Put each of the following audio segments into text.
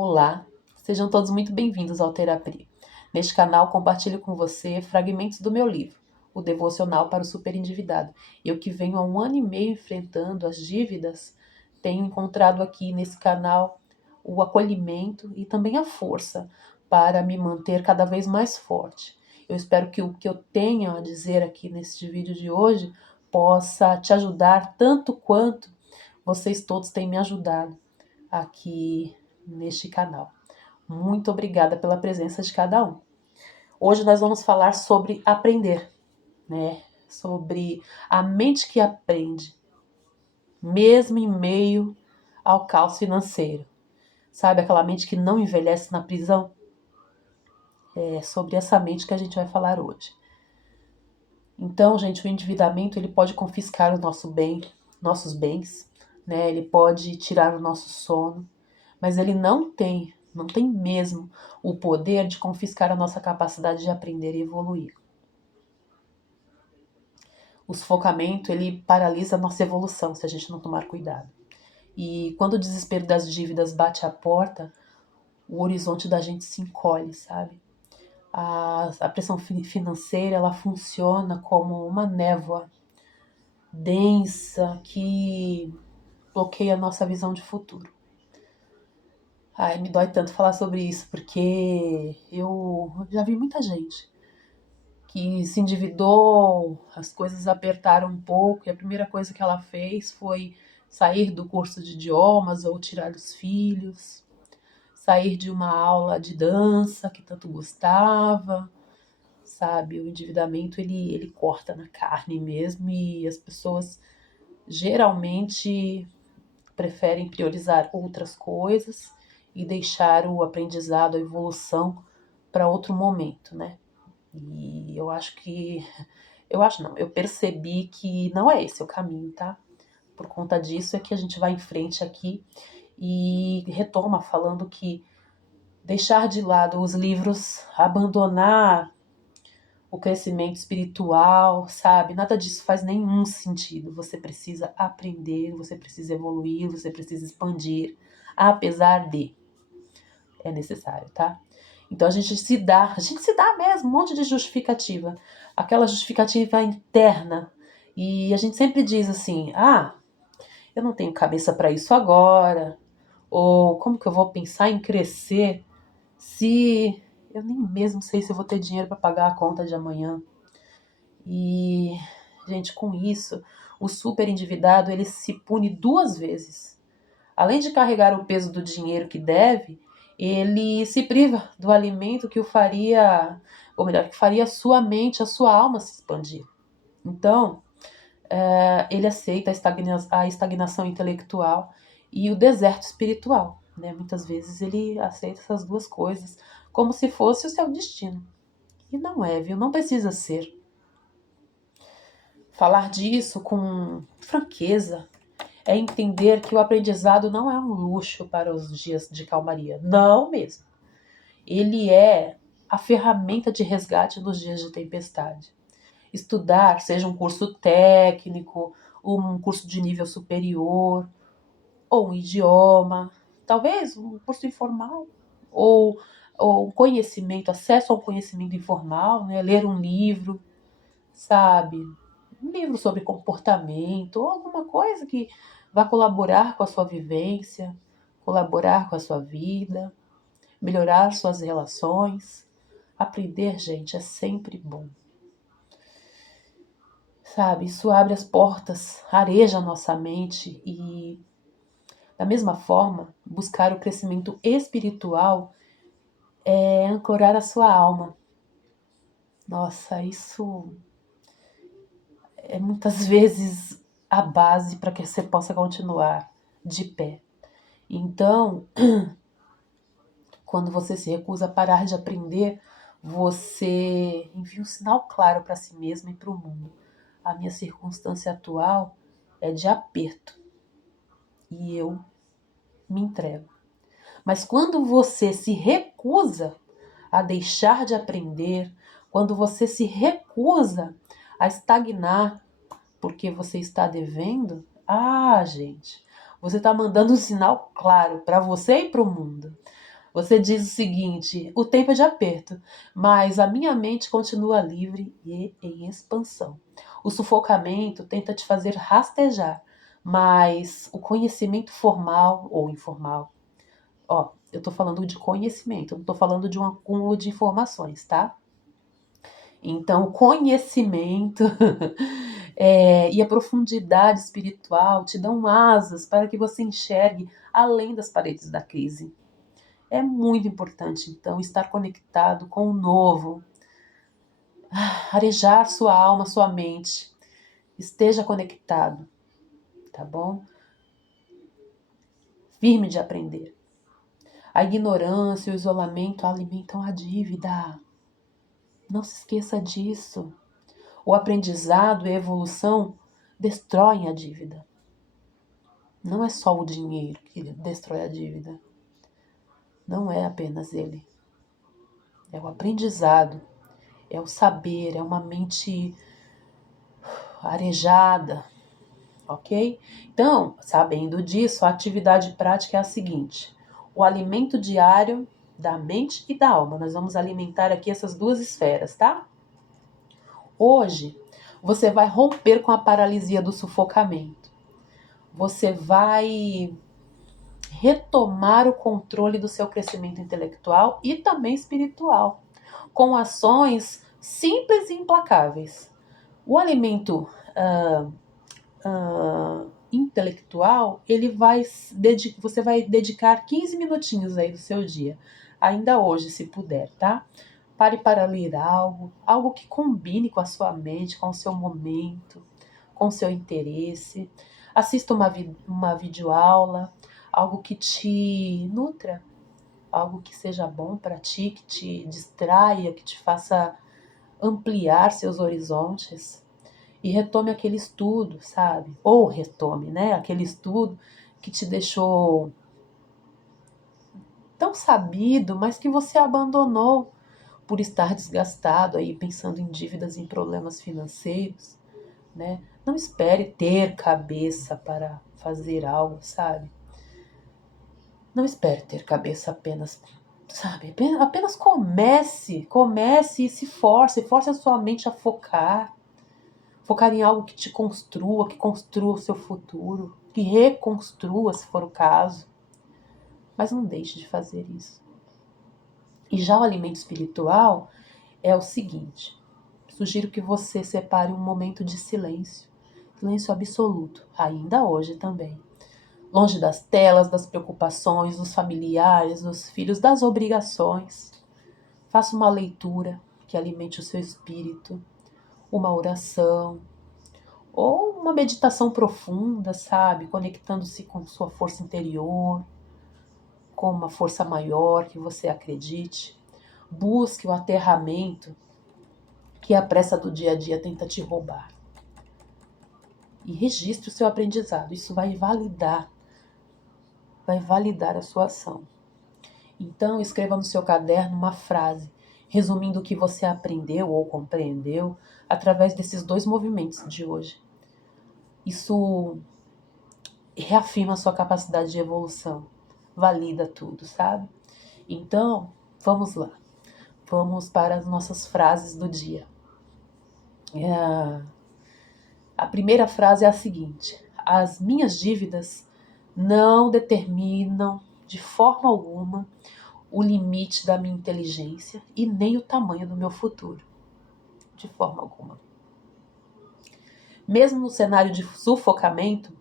Olá, sejam todos muito bem-vindos ao Terapia. Neste canal compartilho com você fragmentos do meu livro, O Devocional para o Superendividado. Eu que venho há 1 ano e meio enfrentando as dívidas, tenho encontrado aqui nesse canal o acolhimento e também a força para me manter cada vez mais forte. Eu espero que o que eu tenho a dizer aqui neste vídeo de hoje possa te ajudar tanto quanto vocês todos têm me ajudado aqui neste canal. Muito obrigada pela presença de cada um. Hoje nós vamos falar sobre aprender, né? Sobre a mente que aprende, mesmo em meio ao caos financeiro. Sabe aquela mente que não envelhece na prisão? É sobre essa mente que a gente vai falar hoje. Então, gente, o endividamento ele pode confiscar o nosso bem, nossos bens, né? Ele pode tirar o nosso sono, mas ele não tem mesmo o poder de confiscar a nossa capacidade de aprender e evoluir. O sufocamento, ele paralisa a nossa evolução se a gente não tomar cuidado. E quando o desespero das dívidas bate à porta, o horizonte da gente se encolhe, sabe? A pressão financeira, ela funciona como uma névoa densa que bloqueia a nossa visão de futuro. Ai, me dói tanto falar sobre isso, porque eu já vi muita gente que se endividou, as coisas apertaram um pouco, e a primeira coisa que ela fez foi sair do curso de idiomas ou tirar os filhos, sair de uma aula de dança que tanto gostava, sabe? O endividamento, ele corta na carne mesmo, e as pessoas geralmente preferem priorizar outras coisas e deixar o aprendizado, a evolução para outro momento, né? E eu percebi que não é esse o caminho, tá? Por conta disso é que a gente vai em frente aqui e retoma falando que deixar de lado os livros, abandonar o crescimento espiritual, sabe? Nada disso faz nenhum sentido. Você precisa aprender, você precisa evoluir, você precisa expandir, apesar de é necessário, tá? Então a gente se dá mesmo um monte de justificativa, aquela justificativa interna. E a gente sempre diz assim: "Ah, eu não tenho cabeça para isso agora", ou como que eu vou pensar em crescer se eu nem mesmo sei se eu vou ter dinheiro para pagar a conta de amanhã. E, gente, com isso, o super endividado ele se pune 2 vezes. Além de carregar o peso do dinheiro que deve, ele se priva do alimento que o faria, ou melhor, que faria a sua mente, a sua alma se expandir. Então, ele aceita a estagnação intelectual e o deserto espiritual, né? Muitas vezes ele aceita essas duas coisas como se fosse o seu destino. E não é, viu? Não precisa ser. Falar disso com franqueza é entender que o aprendizado não é um luxo para os dias de calmaria. Não mesmo. Ele é a ferramenta de resgate nos dias de tempestade. Estudar, seja um curso técnico, um curso de nível superior, ou um idioma, talvez um curso informal, ou, ou um conhecimento, acesso a um conhecimento informal, né? Ler um livro, sabe? Um livro sobre comportamento, ou alguma coisa que vá colaborar com a sua vivência, colaborar com a sua vida, melhorar suas relações. Aprender, gente, é sempre bom. Sabe, isso abre as portas, areja a nossa mente e, da mesma forma, buscar o crescimento espiritual é ancorar a sua alma. Nossa, isso é muitas vezes a base para que você possa continuar de pé. Então, quando você se recusa a parar de aprender, você envia um sinal claro para si mesmo e para o mundo. A minha circunstância atual é de aperto e eu me entrego. Mas quando você se recusa a deixar de aprender, quando você se recusa a estagnar porque você está devendo, gente, você está mandando um sinal claro para você e para o mundo. Você diz o seguinte: o tempo é de aperto, mas a minha mente continua livre e em expansão. O sufocamento tenta te fazer rastejar, mas o conhecimento formal ou informal, ó, eu tô falando de conhecimento, eu não tô falando de um acúmulo de informações, tá? Então, o conhecimento e a profundidade espiritual te dão asas para que você enxergue além das paredes da crise. É muito importante, então, estar conectado com o novo, arejar sua alma, sua mente. Esteja conectado, tá bom? Firme de aprender. A ignorância e o isolamento alimentam a dívida. Não se esqueça disso. O aprendizado e a evolução destroem a dívida. Não é só o dinheiro que destrói a dívida. Não é apenas ele. É o aprendizado, é o saber, é uma mente arejada, ok? Então, sabendo disso, a atividade prática é a seguinte: o alimento diário da mente e da alma. Nós vamos alimentar aqui essas duas esferas, tá? Hoje, você vai romper com a paralisia do sufocamento. Você vai retomar o controle do seu crescimento intelectual e também espiritual, com ações simples e implacáveis. O alimento intelectual, você vai dedicar 15 minutinhos aí do seu dia, ainda hoje, se puder, tá? Pare para ler algo que combine com a sua mente, com o seu momento, com o seu interesse. Assista uma videoaula, algo que te nutra, algo que seja bom para ti, que te distraia, que te faça ampliar seus horizontes. E retome aquele estudo, sabe? Ou retome, né? Aquele estudo que te deixou tão sabido, mas que você abandonou por estar desgastado aí, pensando em dívidas, em problemas financeiros, né? Não espere ter cabeça para fazer algo, sabe? Não espere ter cabeça apenas, sabe? Apenas comece e se force a sua mente a focar em algo que te construa, que construa o seu futuro, que reconstrua, se for o caso. Mas não deixe de fazer isso. E já o alimento espiritual é o seguinte: sugiro que você separe um momento de silêncio, silêncio absoluto, ainda hoje também. Longe das telas, das preocupações, dos familiares, dos filhos, das obrigações. Faça uma leitura que alimente o seu espírito, uma oração, ou uma meditação profunda, sabe? Conectando-se com sua força interior, com uma força maior que você acredite. Busque o aterramento que a pressa do dia a dia tenta te roubar. E registre o seu aprendizado. Isso vai validar a sua ação. Então, escreva no seu caderno uma frase, resumindo o que você aprendeu ou compreendeu através desses dois movimentos de hoje. Isso reafirma a sua capacidade de evolução, valida tudo, sabe? Então, vamos lá. Vamos para as nossas frases do dia. A primeira frase é a seguinte: as minhas dívidas não determinam de forma alguma o limite da minha inteligência e nem o tamanho do meu futuro. De forma alguma. Mesmo no cenário de sufocamento,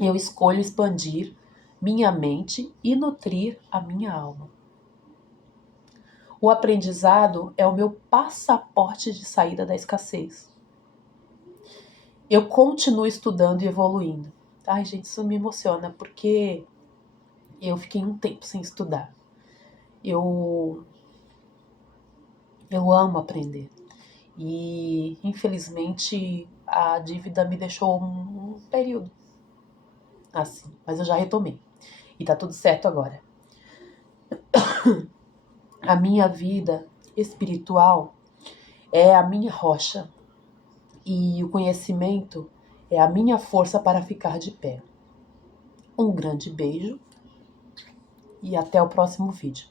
eu escolho expandir minha mente e nutrir a minha alma. O aprendizado é o meu passaporte de saída da escassez. Eu continuo estudando e evoluindo. Ai, gente, isso me emociona, porque eu fiquei um tempo sem estudar. Eu amo aprender. E, infelizmente, a dívida me deixou um período assim, mas eu já retomei. E tá tudo certo agora. A minha vida espiritual é a minha rocha. E o conhecimento é a minha força para ficar de pé. Um grande beijo e até o próximo vídeo.